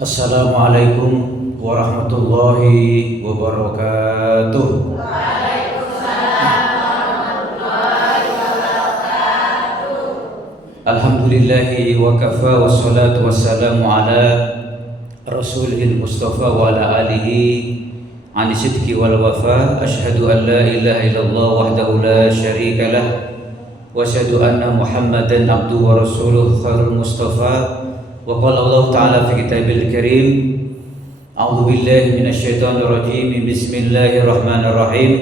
Assalamualaikum warahmatullahi wabarakatuh. Alhamdulillahi wa kafa wassalatu wassalamu ala rasulihil mustafa wa ala alihi ani sidqi wal wafa. Ashhadu an la ilaha illallah wahdahu la syarika lah wa asyhadu anna muhammadan abduhu wa rasuluh khairul mustafa. Wa qala Allah ta'ala fi kitabil karim, a'udzu billahi minasyaitonir rajim, bismillahirrahmanirrahim.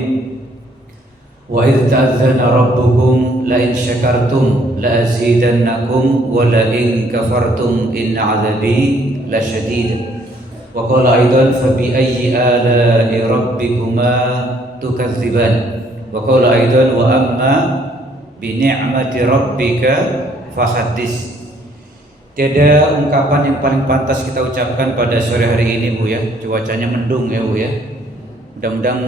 Wa idz ta'adzana rabbukum la in syakartum la azidannakum wa la in kafartum inna 'adzabi lasyadid. Wa qala aidan fa bi ayyi ala'i rabbikuma tukadziban. Wa qala aidan wa amma bi ni'mati rabbika fahaddits. Tiada ungkapan yang paling pantas kita ucapkan pada sore hari ini, Bu ya. Cuacanya mendung ya, Bu ya. Mudah-mudahan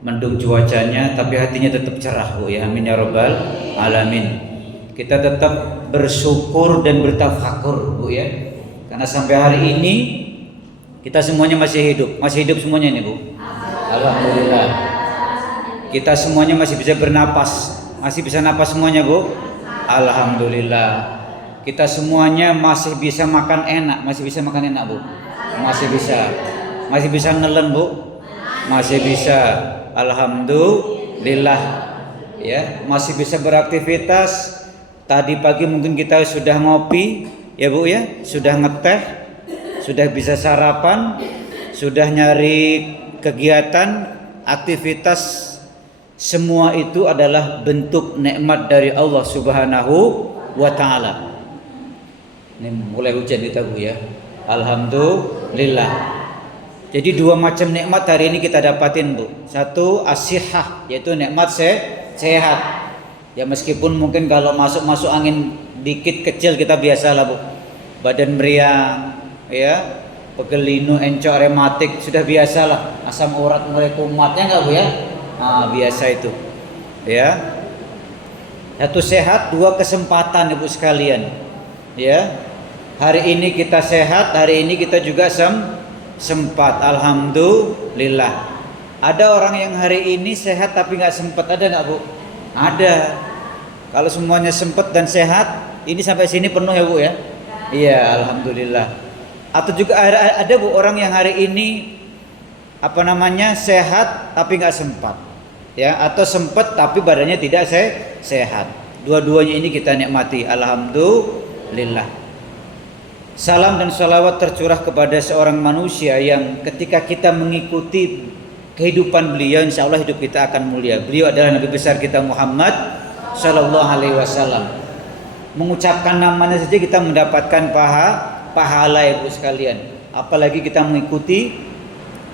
mendung cuacanya tapi hatinya tetap cerah, Bu ya. Amin ya rabbal alamin. Kita tetap bersyukur dan bertafakur, Bu ya. Karena sampai hari ini kita semuanya masih hidup. Masih hidup semuanya ini, Bu. Alhamdulillah. Kita semuanya masih bisa bernapas. Masih bisa napas semuanya, Bu. Alhamdulillah. Kita semuanya masih bisa makan enak. Masih bisa makan enak, Bu? Masih bisa. Masih bisa nelen, Bu? Masih bisa. Alhamdulillah. Ya, masih bisa beraktivitas. Tadi pagi mungkin kita sudah ngopi, ya Bu ya, sudah ngeteh, sudah bisa sarapan, sudah nyari kegiatan, aktivitas. Semua itu adalah bentuk nikmat dari Allah Subhanahu wa taala. Ini mulai hujan kita, Bu ya. Alhamdulillah. Jadi dua macam nikmat hari ini kita dapatin, Bu. Satu as-sihah, yaitu nikmat sehat. Ya meskipun mungkin kalau masuk angin dikit kecil kita biasalah, Bu. Badan meriang, ya, pegelinu, encok, rematik sudah biasalah. Asam urat mulai kumatnya enggak, Bu ya? Biasa itu. Ya. Satu sehat, dua kesempatan, Ibu sekalian. Ya. Hari ini kita sehat, hari ini kita juga sempat. Alhamdulillah. Ada orang yang hari ini sehat tapi nggak sempat, ada nggak, Bu? Ada. Kalau semuanya sempat dan sehat, ini sampai sini penuh ya, Bu ya? Iya, alhamdulillah. Atau juga ada Bu orang yang hari ini sehat tapi nggak sempat, ya, atau sempat tapi badannya tidak sehat. Dua-duanya ini kita nikmati. Alhamdulillah. Salam dan salawat tercurah kepada seorang manusia yang ketika kita mengikuti kehidupan beliau, insya Allah hidup kita akan mulia. Beliau adalah Nabi besar kita Muhammad Sallallahu Alaihi Wasallam. Mengucapkan namanya saja kita mendapatkan pahala, Ibu sekalian. Apalagi kita mengikuti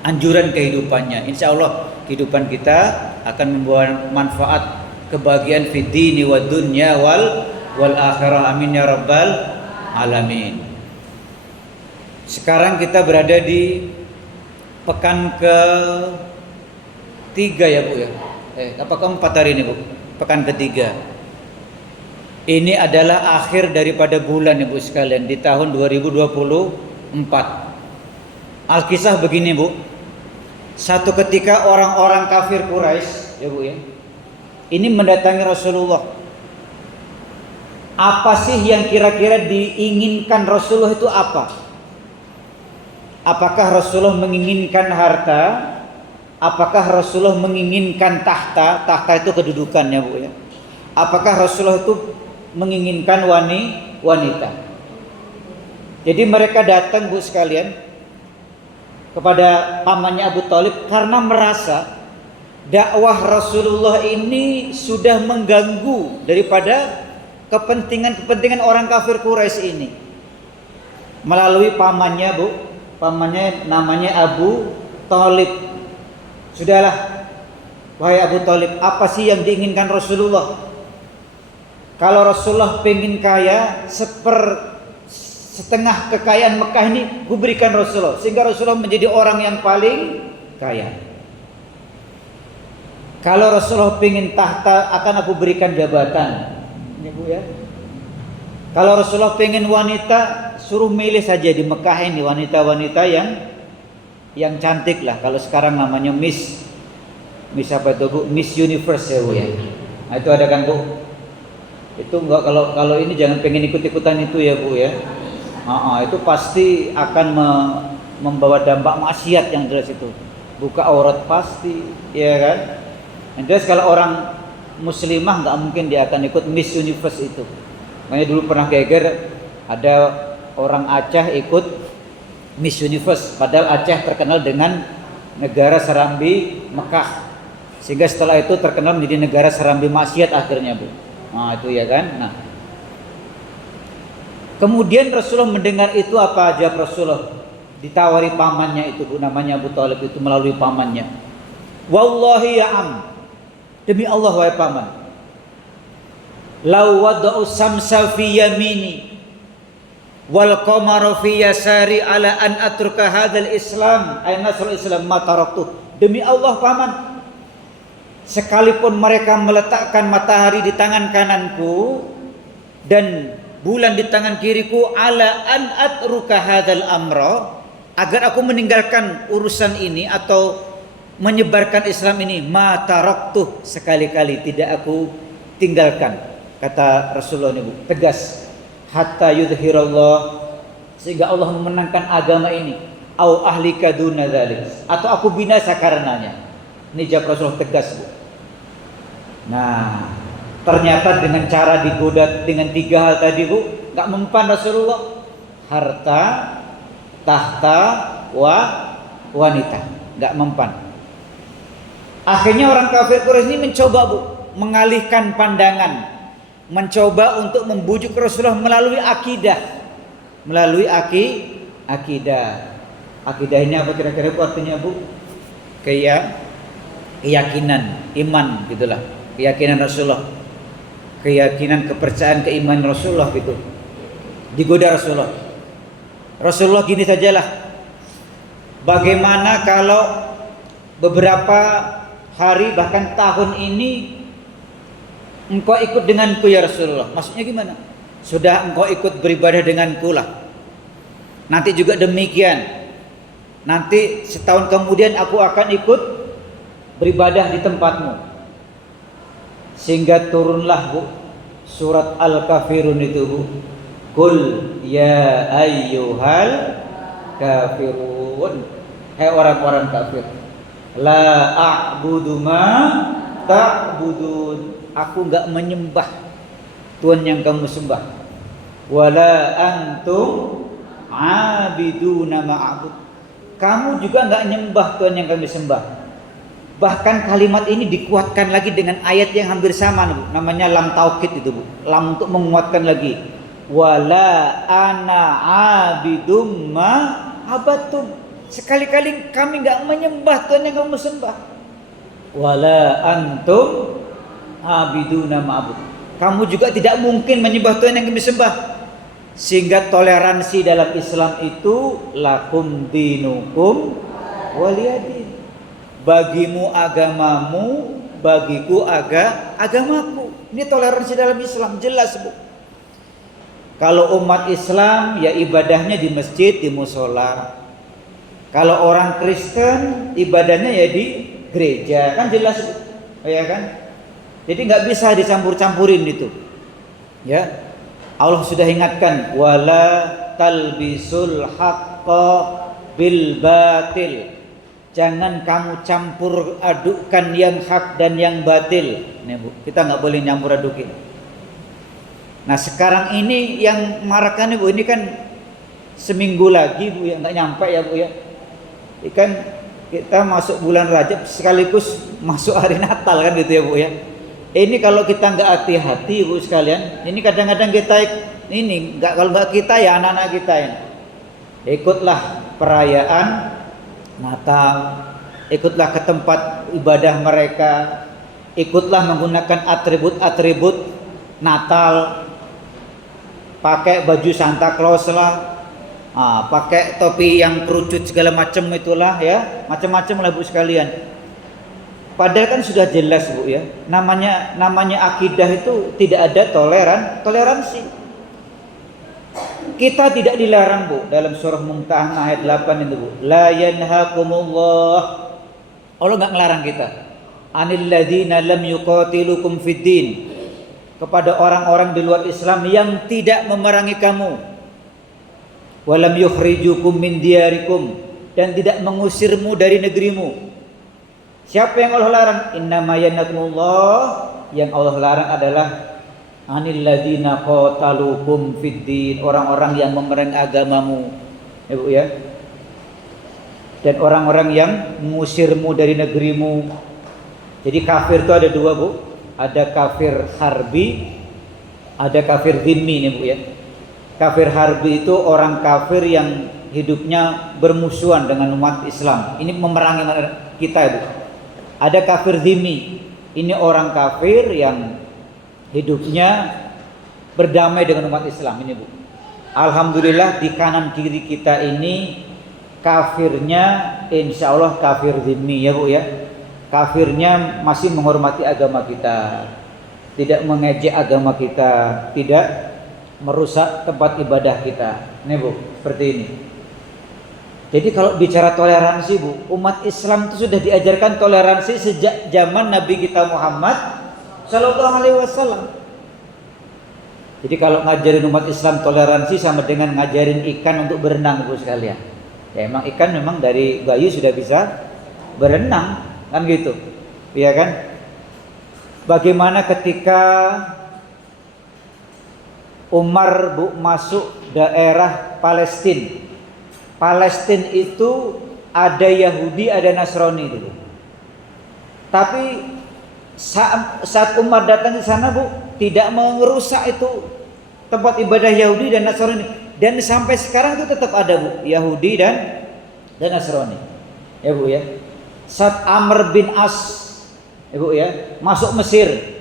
anjuran kehidupannya. Insya Allah kehidupan kita akan membawa manfaat, kebahagiaan fid dini wad dunya wal akhirah. Amin ya rabbal alamin. Sekarang kita berada di pekan ketiga ya, Bu ya. Apa keempat hari ini, Bu? Pekan ketiga. Ini adalah akhir daripada bulan, Ibu sekalian, di tahun 2024. Alkisah begini, Bu. Satu ketika orang-orang kafir Quraisy, ya Bu ya, ini mendatangi Rasulullah. Apa sih yang kira-kira diinginkan Rasulullah itu apa? Apakah Rasulullah menginginkan harta? Apakah Rasulullah menginginkan tahta? Tahta itu kedudukannya, Bu ya. Apakah Rasulullah itu menginginkan wanita? Jadi mereka datang, Bu sekalian, kepada pamannya Abu Thalib karena merasa dakwah Rasulullah ini sudah mengganggu daripada kepentingan orang kafir Quraisy ini. Melalui pamannya, Bu. Pamannya namanya Abu Thalib. Sudahlah, wahai Abu Thalib, apa sih yang diinginkan Rasulullah? Kalau Rasulullah pengen kaya, setengah kekayaan Mekah ini gue berikan Rasulullah, sehingga Rasulullah menjadi orang yang paling kaya. Kalau Rasulullah pengen tahta, akan aku berikan jabatan. Ini, Bu ya. Kalau Rasulullah pengen wanita, suruh milih saja di Mekah ini wanita-wanita yang cantik lah. Kalau sekarang namanya Miss apa itu Bu? Miss Universe ya Bu ya. Nah itu ada kan Bu. Itu enggak, kalau ini jangan pengen ikut-ikutan itu ya Bu ya. Itu pasti akan membawa dampak maksiat yang jelas itu. Buka aurat pasti, ya kan? Yang jelas kalau orang muslimah nggak mungkin dia akan ikut Miss Universe itu. Makanya dulu pernah geger ada orang Aceh ikut Miss Universe, padahal Aceh terkenal dengan negara serambi Mekah, sehingga setelah itu terkenal menjadi negara serambi maksiat akhirnya Bu. Nah itu ya kan. Nah kemudian Rasulullah mendengar itu, apa aja Rasulullah? Ditawari pamannya itu Bu, namanya Abu Thalib itu, melalui pamannya. Wallahi ya am, demi Allah wahai paman, law wada'u samsa fi yamini wal qamara fi yasari ala an atruka hadzal islam ay nasrul islam ma taraktu. Demi Allah paman, sekalipun mereka meletakkan matahari di tangan kananku dan bulan di tangan kiriku, ala an atruka hadzal amra, agar aku meninggalkan urusan ini atau menyebarkan Islam ini, ma taraktu, sekali-kali tidak aku tinggalkan. Kata Rasulullah ini Bu, tegas, hatta yudhirallah, sehingga Allah memenangkan agama ini, au ahlika duna dzalik, atau aku binasa karenanya. Ini jawab Rasulullah tegas Bu. Nah ternyata dengan cara digoda dengan 3 hal tadi Bu, gak mempan Rasulullah. Harta, tahta, wanita, gak mempan. Akhirnya orang kafir Quraisy ini mencoba Bu, mengalihkan pandangan, mencoba untuk membujuk Rasulullah melalui akidah, melalui akidah. Akidah ini apa kira-kira Bu artinya Bu? Keyakinan, iman gitulah. Keyakinan Rasulullah, keyakinan, kepercayaan, keimanan Rasulullah gitu. Digoda Rasulullah gini sajalah. Bagaimana kalau beberapa hari bahkan tahun ini engkau ikut denganku ya Rasulullah? Maksudnya gimana? Sudah engkau ikut beribadah denganku lah, nanti juga demikian. Nanti setahun kemudian aku akan ikut beribadah di tempatmu. Sehingga turunlah Bu surat Al-Kafirun itu Bu. Qul ya ayyuhal kafirun, hai orang-orang kafir, la a'budu ma ta'budun, aku enggak menyembah Tuhan yang kamu sembah, wala antum abiduna ma'abud, kamu juga enggak nyembah Tuhan yang kami sembah. Bahkan kalimat ini dikuatkan lagi dengan ayat yang hampir sama Bu, namanya lam taukid itu Bu, lam untuk menguatkan lagi, wala ana abidum ma abatum, sekali-kali kami enggak menyembah Tuhan yang kamu sembah, wala antum abiduna ma'abud, kamu juga tidak mungkin menyembah Tuhan yang kami sembah. Sehingga toleransi dalam Islam itu lakum dinukum waliyadin, bagimu agamamu, bagiku agamaku. Ini toleransi dalam Islam, jelas Bu. Kalau umat Islam ya ibadahnya di masjid, di musola. Kalau orang Kristen ibadahnya ya di gereja, kan jelas Bu, ya kan? Jadi nggak bisa dicampur-campurin itu. Ya, Allah sudah ingatkan, wala talbisul haqqa bil batil. Jangan kamu campur adukkan yang hak dan yang batil. Nih Bu, kita nggak boleh nyampur adukin. Nah sekarang ini yang marakkan Bu, ini kan seminggu lagi Bu ya, nggak nyampe ya Bu ya. Ini kan kita masuk bulan Rajab sekaligus masuk hari Natal kan gitu ya Bu ya. Ini kalau kita nggak hati-hati Bu sekalian, ini kadang-kadang kita ini nggak, kalau nggak kita ya anak-anak kita ya, ikutlah perayaan Natal, ikutlah ke tempat ibadah mereka, ikutlah menggunakan atribut-atribut Natal, pakai baju Santa Claus lah, pakai topi yang kerucut segala macam itulah ya, macam-macam lah Bu sekalian. Padahal kan sudah jelas Bu ya, namanya akidah itu tidak ada toleransi. Kita tidak dilarang, Bu, dalam surah Mumtahanah ayat 8 itu, Bu. La yanhakumullah. Allah enggak ngelarang kita. Anil ladzina lam yuqatilukum fid din. Kepada orang-orang di luar Islam yang tidak memerangi kamu. Walam yukhrijukum min diyarikum, dan tidak mengusirmu dari negerimu. Siapa yang Allah larang? Innama yanhakumullah, yang Allah larang adalah anil ladzina qatalukum fid din, orang-orang yang memerangi agamamu, ya Bu ya. Dan orang-orang yang mengusirmu dari negerimu. Jadi kafir itu ada dua, Bu. Ada kafir harbi, ada kafir dhimmi nih, Bu ya. Kafir harbi itu orang kafir yang hidupnya bermusuhan dengan umat Islam. Ini memerangi kita, Bu. Ada kafir dhimmi. Ini orang kafir yang hidupnya berdamai dengan umat Islam ini, Bu. Alhamdulillah di kanan kiri kita ini kafirnya insya Allah kafir dhimmi, ya Bu ya. Kafirnya masih menghormati agama kita, tidak mengejek agama kita, tidak merusak tempat ibadah kita. Ini, Bu, seperti ini. Jadi kalau bicara toleransi, Bu, umat Islam itu sudah diajarkan toleransi sejak zaman Nabi kita Muhammad Sallallahu Alaihi Wasallam. Jadi kalau ngajarin umat Islam toleransi sama dengan ngajarin ikan untuk berenang, Bu sekalian. Ya emang ikan memang dari bayi sudah bisa berenang, kan gitu, iya kan? Bagaimana ketika Umar, Bu, masuk daerah Palestina? Palestina itu ada Yahudi, ada Nasrani dulu. Tapi saat Umar datang di sana, Bu, tidak merusak itu tempat ibadah Yahudi dan Nasrani. Dan sampai sekarang itu tetap ada, Bu, Yahudi dan Nasrani. Ya, Bu ya. Saat Amr bin As, ya, Bu ya, masuk Mesir.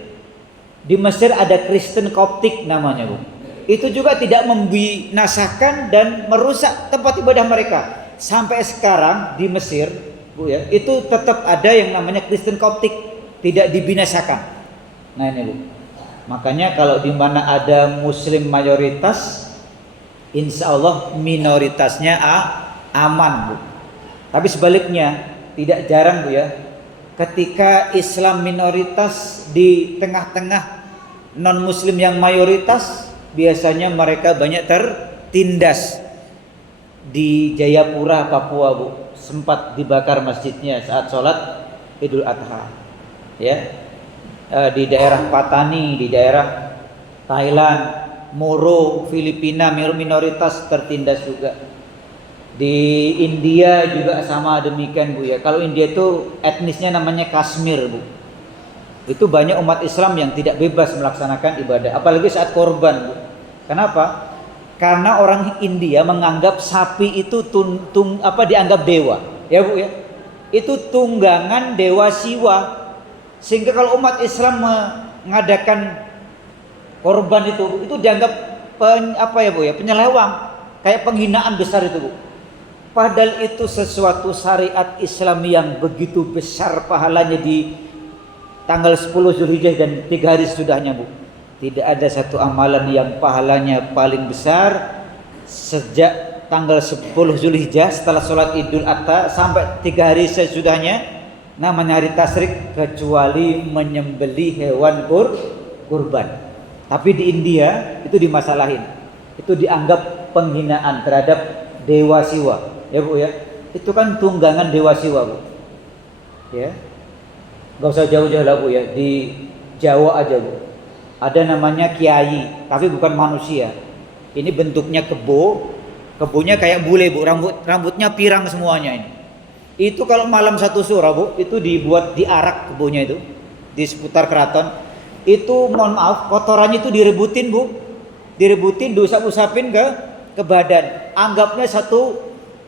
Di Mesir ada Kristen Koptik namanya, Bu. Itu juga tidak membinasakan dan merusak tempat ibadah mereka. Sampai sekarang di Mesir, Bu ya, itu tetap ada yang namanya Kristen Koptik, tidak dibinasakan. Nah ini, Bu. Makanya kalau di mana ada muslim mayoritas, insya Allah minoritasnya aman, Bu. Tapi sebaliknya tidak jarang, Bu ya, ketika Islam minoritas di tengah-tengah non muslim yang mayoritas, biasanya mereka banyak tertindas. Di Jayapura, Papua, Bu, sempat dibakar masjidnya saat sholat Idul Adha. Ya, di daerah Patani, di daerah Thailand, Moro, Filipina minoritas tertindas juga. Di India juga sama demikian, Bu ya. Kalau India itu etnisnya namanya Kashmir, Bu. Itu banyak umat Islam yang tidak bebas melaksanakan ibadah, apalagi saat korban, Bu. Kenapa? Karena orang India menganggap sapi itu dianggap dewa, ya Bu ya. Itu tunggangan dewa Siwa. Sehingga kalau umat Islam mengadakan korban itu dianggap ya Bu ya, penyelewang, kayak penghinaan besar itu, Bu. Padahal itu sesuatu syariat Islam yang begitu besar pahalanya di tanggal 10 Zulhijjah dan 3 hari sesudahnya, Bu. Tidak ada satu amalan yang pahalanya paling besar sejak tanggal 10 Zulhijjah setelah sholat Idul Adha sampai 3 hari sesudahnya, namanya hari tasyrik, kecuali menyembelih hewan kurban. Tapi di India itu dimasalahin, itu dianggap penghinaan terhadap dewa Siwa, ya Bu ya. Itu kan tunggangan dewa Siwa, Bu ya. Gak usah jauh-jauh lah, Bu ya, di Jawa aja, Bu, ada namanya kiai, tapi bukan manusia. Ini bentuknya kebonya kayak bule, Bu, rambutnya pirang semuanya ini. Itu kalau malam satu surah, Bu, itu dibuat diarak kebonya itu di seputar keraton. Itu mohon maaf, kotorannya itu direbutin, Bu. Direbutin, diusap-usapin ke badan. Anggapnya satu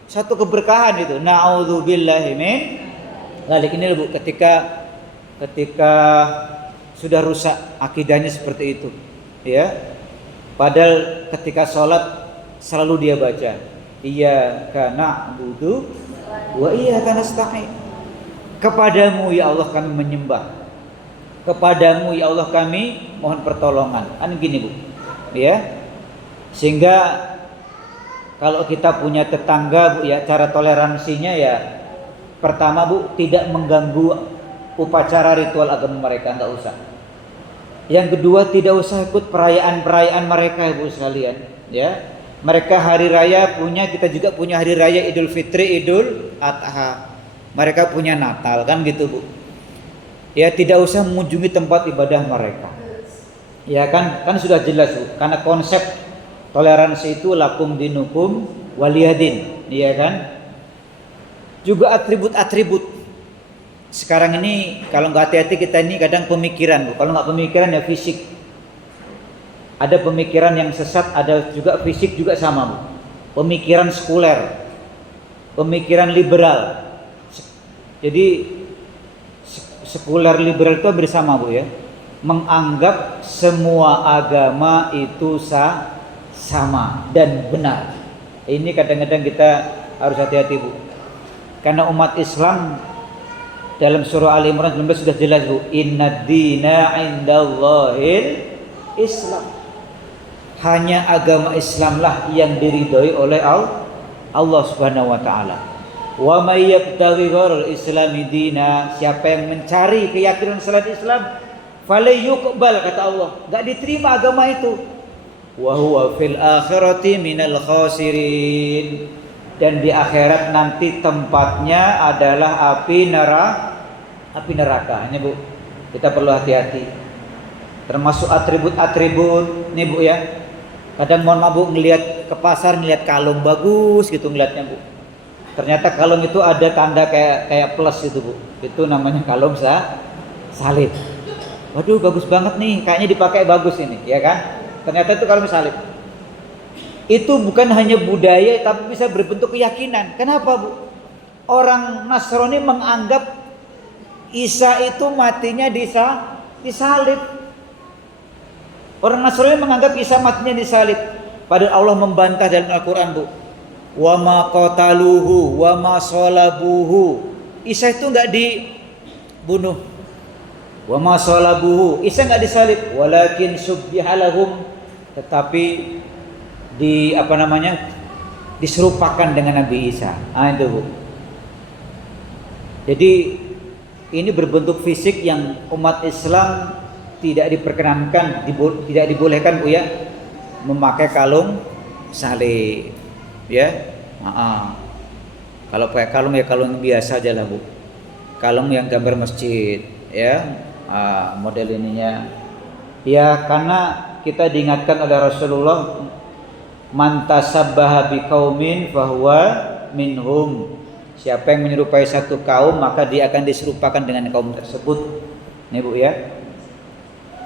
keberkahan itu. Na'udzubillahi min dzalik. Ini, Bu, ketika sudah rusak akidahnya seperti itu, ya. Padahal ketika sholat selalu dia baca, iyyaka na'budu wa iyyaka nasta'in. Kepadamu ya Allah kami menyembah, kepadamu ya Allah kami mohon pertolongan. Kan gini, Bu, ya. Sehingga Kalau kita punya tetangga Bu ya, cara toleransinya ya pertama Bu, tidak mengganggu upacara ritual agama mereka, enggak usah. Yang kedua, tidak usah ikut perayaan-perayaan mereka Ibu sekalian, ya. Mereka hari raya punya, kita juga punya hari raya Idul Fitri, Idul Adha. Mereka punya Natal kan gitu Bu. Ya tidak usah mengunjungi tempat ibadah mereka. Ya kan sudah jelas Bu. Karena konsep toleransi itu lakum dinukum waliyadin, iya kan? Juga atribut-atribut. Sekarang ini kalau nggak hati-hati kita ini kadang pemikiran Bu. Kalau nggak pemikiran ya fisik. Ada pemikiran yang sesat, ada juga fisik juga sama Bu. Pemikiran sekuler, pemikiran liberal. Jadi sekuler liberal itu bersama Bu ya, menganggap semua agama itu sama dan benar. Ini kadang-kadang kita harus hati-hati Bu. Karena umat Islam dalam surah Ali Imran 19 sudah jelas Bu, innad dina indallahil Islam. Hanya agama Islamlah yang diridhoi oleh Allah Subhanahu wa taala. Wa may yabtaghi ghairal islami dina, siapa yang mencari keyakinan selain Islam, falyuqbal kata Allah, enggak diterima agama itu. Wa huwa fil akhirati minal khasirin, dan di akhirat nanti tempatnya adalah api neraka. Ini Bu, kita perlu hati-hati. Termasuk atribut-atribut nih Bu ya. Kadang mohon maaf Bu, ngelihat ke pasar ngelihat kalung bagus gitu ngelihatnya Bu. Ternyata kalung itu ada tanda kayak plus gitu Bu. Itu namanya kalung salib. Waduh bagus banget nih, kayaknya dipakai bagus ini, ya kan? Ternyata itu kalung salib. Itu bukan hanya budaya tapi bisa berbentuk keyakinan. Kenapa Bu? Orang Nasrani menganggap Isa itu matinya disalib. Orang Nasrani menganggap Isa matinya disalib. Padahal Allah membantah dalam Al-Quran Bu. Wa ma qataluhu wa ma salabuhu. Isa itu enggak dibunuh. Wa ma salabuhu. Isa enggak disalib. Walakin subbihalahum. Tetapi diserupakan dengan Nabi Isa. Itu Bu. Jadi ini berbentuk fisik yang umat Islam tidak diperkenankan, tidak dibolehkan Bu ya, memakai kalung salib ya. Kalau pakai kalung ya kalung biasa aja lah Bu, kalung yang gambar masjid ya, model ininya ya. Karena kita diingatkan oleh Rasulullah, man tasabbaha biqaumin fahuwa minhum, siapa yang menyerupai satu kaum maka dia akan diserupakan dengan kaum tersebut. Nih Bu ya.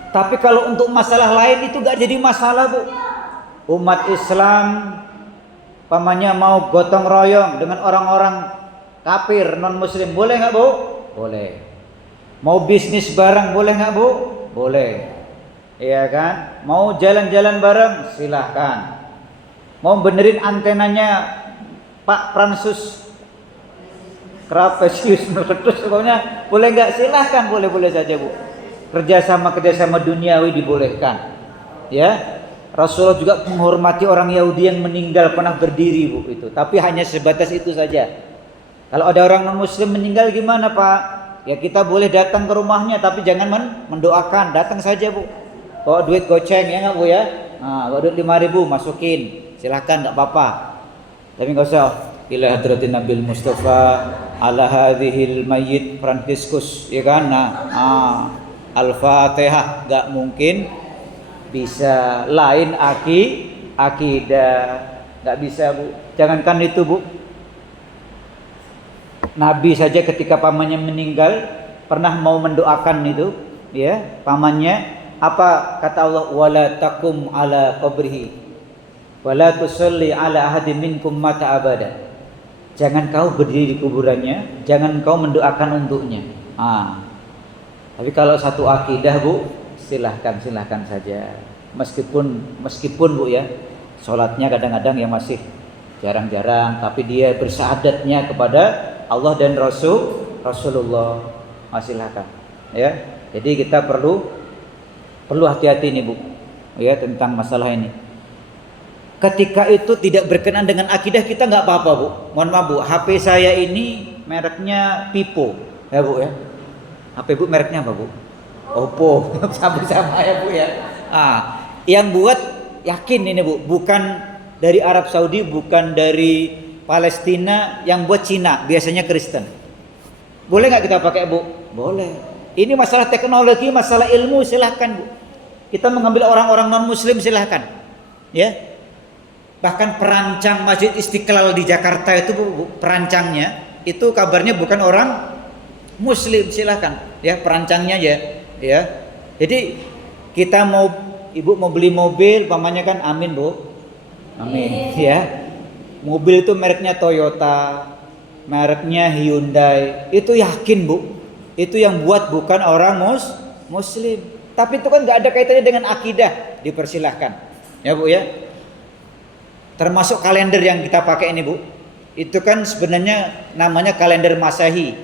Tapi kalau untuk masalah lain itu gak jadi masalah Bu. Umat Islam pamannya mau gotong royong dengan orang-orang kafir non muslim, boleh gak Bu? Boleh. Mau bisnis bareng boleh gak Bu? Boleh. Iya kan? Mau jalan-jalan bareng silahkan. Mau benerin antenanya Pak Fransus Krapesius meletus pokoknya boleh gak? Silahkan, boleh-boleh saja Bu. Kerjasama duniawi dibolehkan ya. Rasulullah juga menghormati orang Yahudi yang meninggal pernah berdiri Bu itu, tapi hanya sebatas itu saja. Kalau ada orang non muslim meninggal gimana Pak? Ya kita boleh datang ke rumahnya tapi jangan mendoakan, datang saja Bu. Bawa duit goceng ya nggak Bu ya? Bawa duit 5.000 masukin, silahkan nggak apa-apa. Tapi nggak usah ila hadratin Nabil Mustafa ala hadhil mayyit Franciscus ya kan? Al-Fatihah, gak mungkin bisa lain akidah, gak bisa Bu. Jangankan itu Bu, Nabi saja ketika pamannya meninggal pernah mau mendoakan itu ya pamannya. Apa kata Allah? Wala takum ala qabrihi wala tusalli ala ahadin minkum mata abada. Jangan kau berdiri di kuburannya, jangan kau mendoakan untuknya. Tapi kalau satu akidah Bu, silahkan saja. Meskipun Bu ya, sholatnya kadang-kadang yang masih jarang-jarang, tapi dia bersyahadatnya kepada Allah dan Rasulullah, silahkan. Ya, jadi kita perlu hati-hati nih Bu, ya tentang masalah ini. ketika itu tidak berkenan dengan akidah kita nggak apa-apa Bu. Mohon maaf Bu, HP saya ini mereknya Vivo ya Bu ya. HP Bu mereknya apa Bu? Oppo. Sama-sama ya Bu ya. Yang buat yakin ini Bu, bukan dari Arab Saudi, bukan dari Palestina, yang buat Cina, biasanya Kristen. Boleh nggak kita pakai Bu? Boleh. Ini masalah teknologi, masalah ilmu, silahkan Bu. Kita mengambil orang-orang non Muslim silahkan. Ya. Bahkan perancang Masjid Istiqlal di Jakarta itu Bu, perancangnya itu kabarnya bukan orang Muslim, silahkan. Ya, perancangnya aja. Ya. Jadi kita Ibu mau beli mobil, pamannya kan amin Bu. Amin. Ya. Mobil itu mereknya Toyota, mereknya Hyundai. Itu yakin Bu. Itu yang buat bukan orang Muslim. Tapi itu kan nggak ada kaitannya dengan akidah, dipersilahkan. Ya Bu ya. Termasuk kalender yang kita pakai ini Bu. Itu kan sebenarnya namanya kalender Masehi.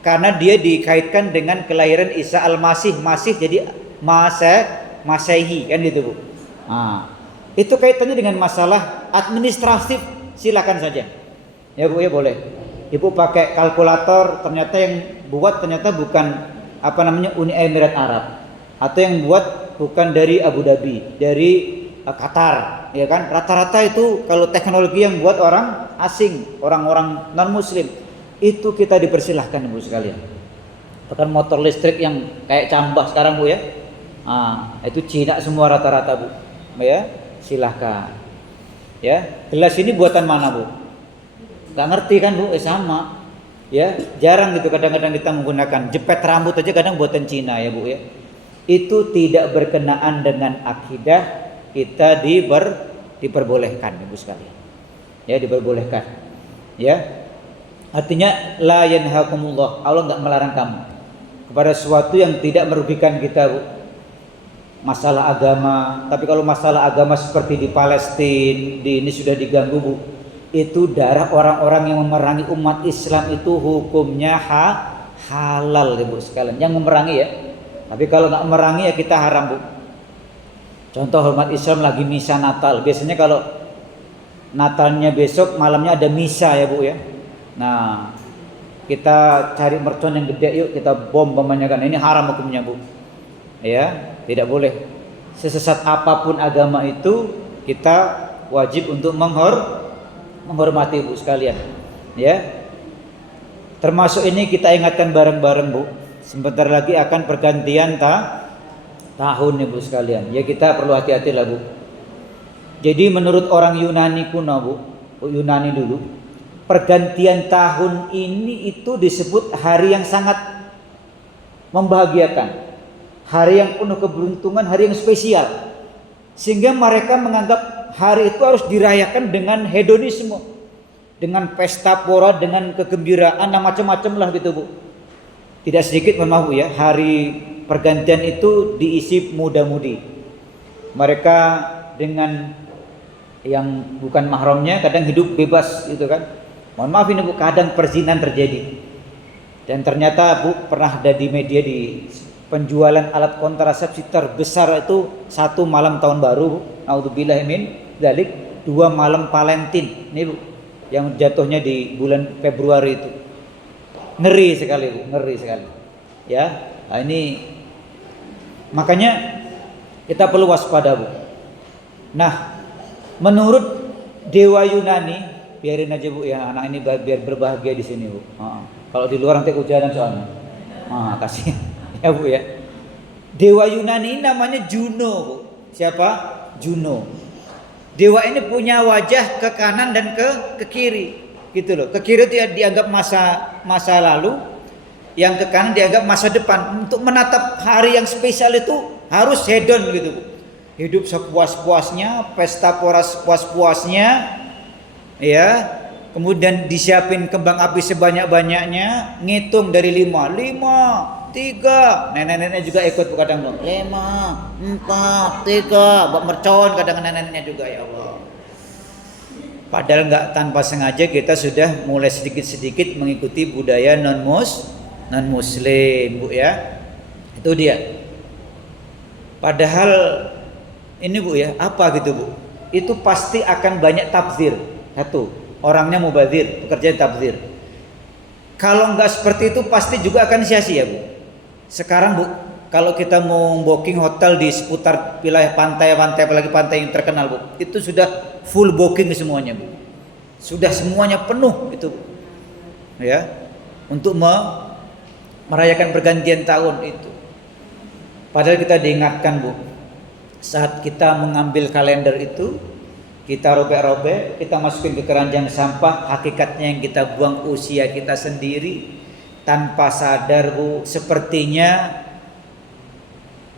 Karena dia dikaitkan dengan kelahiran Isa Al-Masih. Masih jadi Masehi kan gitu Bu. Itu kaitannya dengan masalah administratif, silakan saja. Ya Bu ya boleh. Ibu pakai kalkulator, ternyata yang buat ternyata bukan Uni Emirat Arab, atau yang buat bukan dari Abu Dhabi, dari Qatar, ya kan? Rata-rata itu kalau teknologi yang buat orang asing, orang-orang non Muslim, itu kita dipersilahkan Bu sekalian. Bahkan motor listrik yang kayak cambah sekarang Bu ya, itu Cina semua rata-rata Bu, ya silahkan. Ya, gelas ini buatan mana Bu? Gak ngerti kan Bu? Sama. Ya, jarang gitu kadang-kadang kita menggunakan jepit rambut aja kadang buatan Cina ya Bu ya. Itu tidak berkenaan dengan akidah, kita diperbolehkan Ibu sekalian. Ya, diperbolehkan. Ya. Artinya la yanhakumullah, Allah enggak melarang kamu kepada sesuatu yang tidak merugikan kita Bu. Masalah agama, tapi kalau masalah agama seperti di Palestina, ini sudah diganggu Bu. Itu darah orang-orang yang memerangi umat Islam itu hukumnya halal Ibu sekalian. Yang memerangi ya. Tapi kalau nggak memerangi ya kita haram Bu. Contoh umat Islam lagi misa Natal. Biasanya kalau Natalnya besok malamnya ada misa ya Bu ya. Nah kita cari mercon yang gede yuk, kita bom pamannya kan. Ini haram hukumnya Bu. Ya tidak boleh. Sesesat apapun agama itu kita wajib untuk menghormati Bu sekalian. Ya. Termasuk ini kita ingatkan bareng-bareng Bu. Sebentar lagi akan pergantian tahun nih Bu sekalian. Ya kita perlu hati-hati lah Bu. Jadi menurut orang Yunani kuno Bu, Yunani dulu, pergantian tahun ini itu disebut hari yang sangat membahagiakan. Hari yang penuh keberuntungan, hari yang spesial. Sehingga mereka menganggap hari itu harus dirayakan dengan hedonisme, dengan pesta pora, dengan kegembiraan, dan macam-macam lah gitu Bu. Tidak sedikit mohon maaf Bu ya, hari pergantian itu diisi muda-mudi. Mereka dengan yang bukan mahramnya kadang hidup bebas gitu kan. Mohon maaf ini Bu, kadang perzinahan terjadi. Dan ternyata Bu pernah ada di media di penjualan alat kontrasepsi terbesar itu 1 malam tahun baru, naudzubillah min dzalik, 2 malam Valentine. Ini Bu, yang jatuhnya di bulan Februari itu. Ngeri sekali Bu, ngeri sekali. Ya, nah ini makanya kita perlu waspada Bu. Nah, menurut dewa Yunani, biarin aja Bu ya, anak ini biar berbahagia di sini Bu. Kalau di luar nanti hujanan soalnya. Kasih ya Bu ya. Dewa Yunani namanya Juno Bu. Siapa? Juno. Dewa ini punya wajah ke kanan dan ke kiri, gitu loh. Ke kiri itu dianggap masa lalu, yang ke kanan dianggap masa depan. Untuk menatap hari yang spesial itu harus hedon gitu Bu. Hidup sepuas-puasnya, pesta pora sepuas-puasnya, ya. Kemudian disiapin kembang api sebanyak-banyaknya, ngitung dari 5, 3, nenek-nenek juga ikut kadang dong. 5, 4, 3, buat mercon kadang nenek-neneknya juga ya Allah. Padahal nggak tanpa sengaja kita sudah mulai sedikit-sedikit mengikuti budaya non muslim Bu ya. Itu dia. Padahal ini Bu ya, apa gitu Bu? itu pasti akan banyak tabdzir. Satu, orangnya mubadzir, pekerjaan tabdzir. Kalau nggak seperti itu pasti juga akan sia-sia, Bu. Sekarang, Bu, kalau kita mau booking hotel di seputar wilayah pantai-pantai, apalagi pantai yang terkenal, Bu, itu sudah full booking semuanya, Bu. Sudah semuanya penuh itu, Bu. Ya, untuk merayakan pergantian tahun itu. Padahal kita diingatkan, Bu, saat kita mengambil kalender itu, kita robek-robek, kita masukin ke keranjang sampah, hakikatnya yang kita buang usia kita sendiri tanpa sadar, Bu. Sepertinya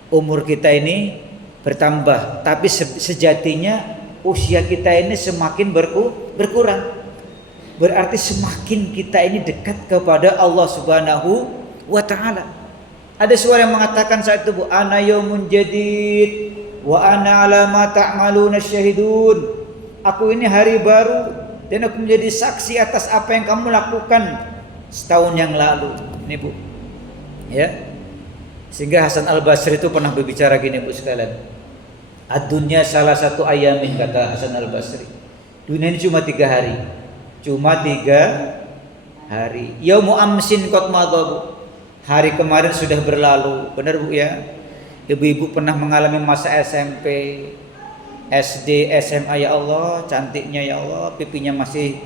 umur kita ini bertambah, tapi sejatinya usia kita ini semakin berkurang. Berarti semakin kita ini dekat kepada Allah Subhanahu wa ta'ala. Ada suara yang mengatakan saat itu, Bu, ana yaumun jadid wa ana ala ma ta'maluna syahidun. Aku ini hari baru dan aku menjadi saksi atas apa yang kamu lakukan setahun yang lalu. Ini, Bu. Ya. Sehingga Hasan Al-Basri itu pernah berbicara gini, Bu sekalian. Ad-dunya salah satu ayamin, kata Hasan Al-Basri. Dunia ini cuma 3 hari. Cuma 3 hari. Yaumu amsin qad madha, Bu. Hari kemarin sudah berlalu. Benar, Bu, ya? Ibu-ibu pernah mengalami masa SMP, SD, SMA, ya Allah, cantiknya ya Allah, pipinya masih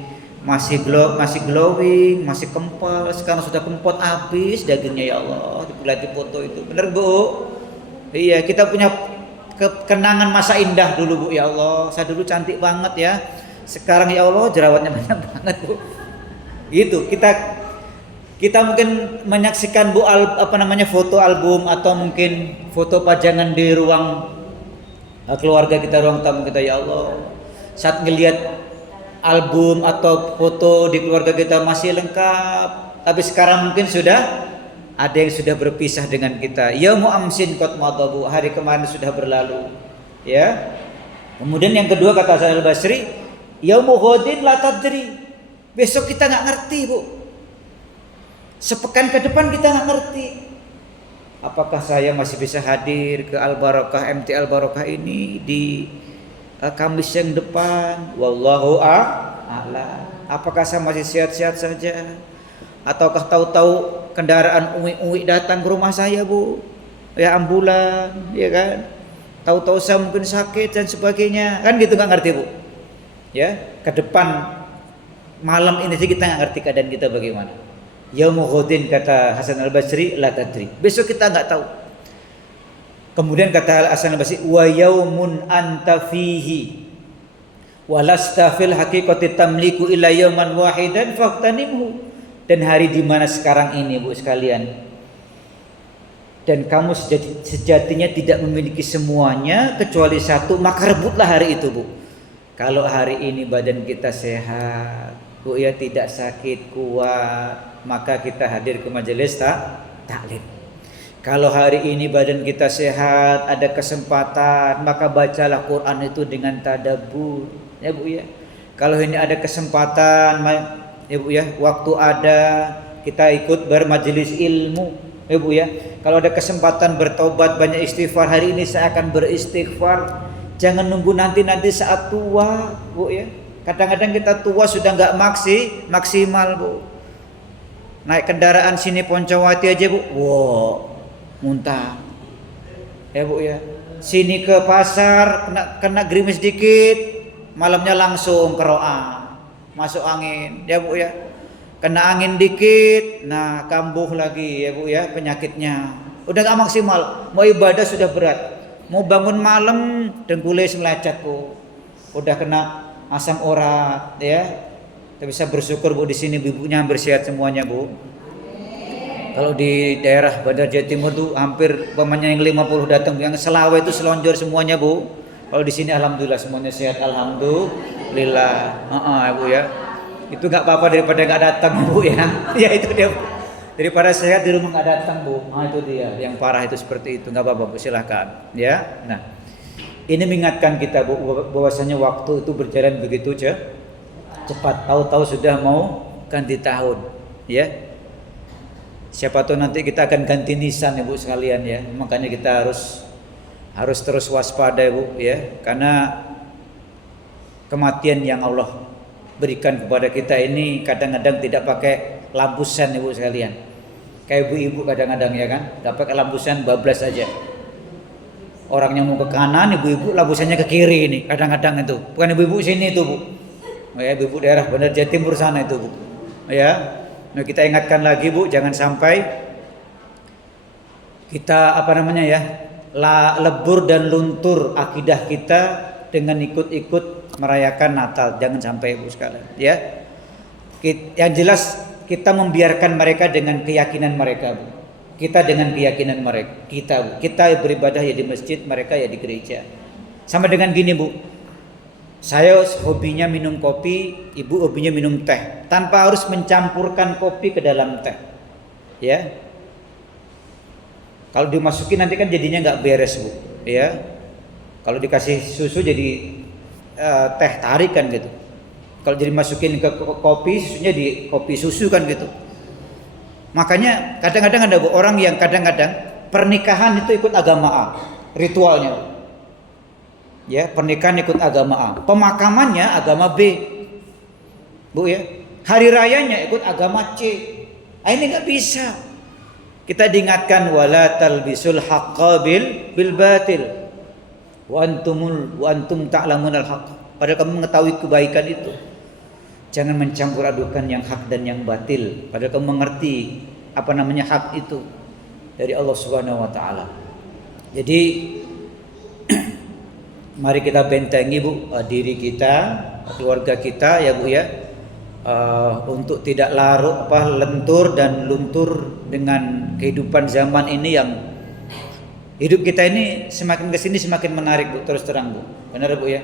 glowing, masih kempal. Sekarang sudah kempot habis dagingnya, ya Allah. Dilihat di foto itu. Benar, Bu? Iya, kita punya kenangan masa indah dulu, Bu, ya Allah. Saya dulu cantik banget ya. Sekarang ya Allah jerawatnya banyak banget, Bu. Gitu. Kita mungkin menyaksikan, Bu, foto album atau mungkin foto pajangan di ruang keluarga kita, ruang tamu kita, ya Allah. Saat ngelihat album atau foto di keluarga kita masih lengkap, tapi sekarang mungkin sudah ada yang sudah berpisah dengan kita. Yaumu amsin qad madha, Bu. Hari kemarin sudah berlalu, ya. Kemudian yang kedua kata Hasan Al-Basri, yaumu ghadin la tadri. Besok kita nggak ngerti, Bu. Sepekan ke depan kita nggak ngerti. Apakah saya masih bisa hadir ke Al-Barakah, MT Al-Barakah ini di Kamis yang depan? Wallahu a'lam. Apakah saya masih sehat-sehat saja? Ataukah tahu-tahu kendaraan uwi-uwi datang ke rumah saya, Bu? Ya, ambulan, ya kan? Tahu-tahu saya mungkin sakit dan sebagainya. Kan gitu, nggak ngerti, Bu. Ya, ke depan malam ini sih kita nggak ngerti keadaan kita bagaimana. Yaumu ghadin, kata Hasan Al-Basri, la tadri. Besok kita nggak tahu. Kemudian kata Hasan Al-Basri, wa yaumun anta fihi walasta fil haqiqati tamliku illa yauman wahidan faqtanimhu. Dan hari di mana sekarang ini, Bu sekalian, dan kamu sejatinya tidak memiliki semuanya kecuali satu, maka rebutlah hari itu, Bu. Kalau hari ini badan kita sehat, Bu, ya, tidak sakit, kuat, maka kita hadir ke majelis taklim. Kalau hari ini badan kita sehat, ada kesempatan, maka bacalah Quran itu dengan tadabbur, ya, Bu, ya. Kalau ini ada kesempatan, ya, Bu, ya, waktu ada, kita ikut bermajelis ilmu, ya, Bu, ya. Kalau ada kesempatan bertobat, banyak istighfar. Hari ini saya akan beristighfar. Jangan nunggu nanti saat tua, Bu, ya. Kadang-kadang kita tua sudah nggak maksimal, Bu. Naik kendaraan sini Poncowati aja, Bu, wow, muntah, ya, Bu, ya. Sini ke pasar kena gerimis dikit, malamnya langsung keroa, masuk angin, ya, Bu, ya. Kena angin dikit, nah kambuh lagi, ya, Bu, ya, penyakitnya. Udah nggak maksimal, mau ibadah sudah berat, mau bangun malam dengkulnya melecet, Bu. Udah kena asam urat, ya. Kita bisa bersyukur, Bu, di sini ibunya hampir sehat semuanya, Bu. Kalau di daerah Bandar Jawa Timur tuh hampir pemainnya yang 50 datang, yang Selawai itu selonjor semuanya, Bu. Kalau di sini alhamdulillah semuanya sehat, alhamdulillah. Bu, ya. Itu nggak apa-apa daripada nggak datang, Bu, ya. Ya, itu dia. Daripada sehat di rumah nggak datang, Bu. Nah, itu dia. Yang parah itu seperti itu, nggak apa-apa, Bu, silakan, ya. Nah, ini mengingatkan kita, Bu, bahwasanya waktu itu berjalan begitu cepat. Tahu-tahu sudah mau ganti tahun, ya. Siapa tahu nanti kita akan ganti nisan, ya, Bu sekalian, ya. Makanya kita harus terus waspada, Bu, ya. Karena kematian yang Allah berikan kepada kita ini kadang-kadang tidak pakai lampu sen ibu sekalian. Kayak ibu-ibu kadang-kadang ya kan, tidak pakai lampu sen, bablas aja. Orang yang mau ke kanan, ibu-ibu lampu sennya ke kiri ini kadang-kadang itu. Bukan ibu-ibu sini itu bu, ya ibu-ibu daerah Bandar Jatimur sana itu bu. Ya, nah kita ingatkan lagi bu, jangan sampai kita lebur dan luntur akidah kita dengan ikut-ikut merayakan Natal. Jangan sampai ibu sekalian ya. Yang jelas kita membiarkan mereka dengan keyakinan mereka bu. Kita dengan keyakinan mereka. Kita beribadah ya di masjid, mereka ya di gereja. Sama dengan gini bu, saya hobinya minum kopi, ibu hobinya minum teh, tanpa harus mencampurkan kopi ke dalam teh ya. Kalau dimasukin nanti kan jadinya nggak beres bu ya. Kalau dikasih susu jadi teh tarik kan gitu. Kalau jadi masukin ke kopi, susunya di kopi susu kan gitu. Makanya kadang-kadang ada orang yang kadang-kadang pernikahan itu ikut agama A, ritualnya. Ya, pernikahan ikut agama A, pemakamannya agama B. Bu ya. Hari rayanya ikut agama C. Ini nggak bisa. Kita diingatkan wala talbisul haqqo bil batil. Wa antum ta'lamunal haqq. Padahal kamu mengetahui kebaikan itu. Jangan mencampur adukan yang hak dan yang batil. Padahal kamu mengerti hak itu dari Allah Subhanahu wa taala. Jadi mari kita bentengi bu diri kita, keluarga kita ya bu ya, untuk tidak lentur dan luntur dengan kehidupan zaman ini yang hidup kita ini semakin kesini semakin menarik bu, terus terang bu, benar bu ya.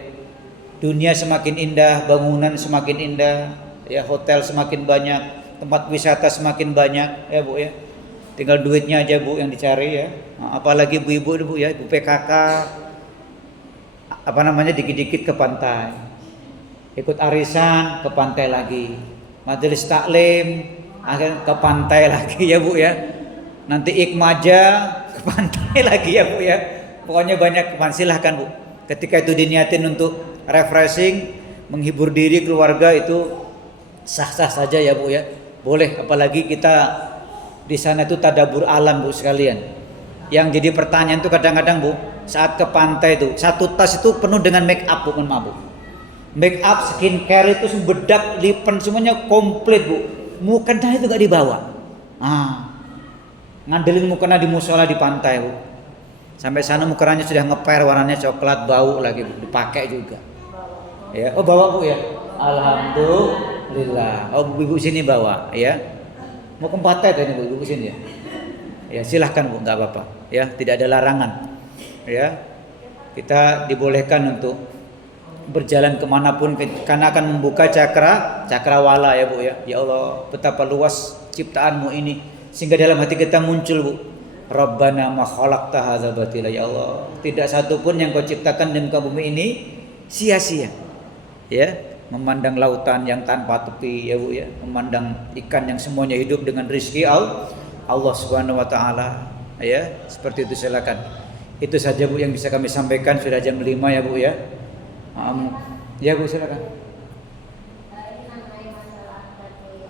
Dunia semakin indah, bangunan semakin indah, ya hotel semakin banyak, tempat wisata semakin banyak, ya bu ya. Tinggal duitnya aja bu yang dicari ya. Nah, apalagi ibu-ibu bu ya, ibu PKK, dikit-dikit ke pantai, ikut arisan ke pantai lagi, majelis taklim akhirnya ke pantai lagi ya bu ya. Nanti ikmaja ke pantai lagi ya bu ya. Pokoknya banyak, silahkan bu. Ketika itu diniatin untuk refreshing, menghibur diri keluarga itu sah-sah saja ya bu ya, boleh. Apalagi kita di sana itu tadabur alam bu sekalian. Yang jadi pertanyaan itu kadang-kadang bu, saat ke pantai itu satu tas itu penuh dengan make up bu, make up, skincare itu bedak, lipen semuanya komplit bu. Mukena itu gak dibawa. Ngandelin mukena di musola di pantai bu. Sampai sana mukeranya sudah ngeper, warnanya coklat, bau lagi bu, dipakai juga. Ya, oh bawa bu ya. Alhamdulillah. Oh ibu sini bawa ya. Mau ke pantai tadi bu, ibu sini ya. Ya silahkan bu, nggak apa-apa. Ya tidak ada larangan. Ya kita dibolehkan untuk berjalan kemanapun karena akan membuka cakrawala ya bu ya. Ya Allah betapa luas ciptaanmu ini sehingga dalam hati kita muncul bu, Rabbana ma khalaqta hadza batila, ya Allah tidak satu pun yang kau ciptakan di muka bumi ini sia-sia. Ya, memandang lautan yang tanpa tepi ya bu ya, memandang ikan yang semuanya hidup dengan rezeki Allah Subhanahu wa taala ya, seperti itu. Silakan. Itu saja bu yang bisa kami sampaikan, sudah jam 5 ya bu ya. Ya bu silakan.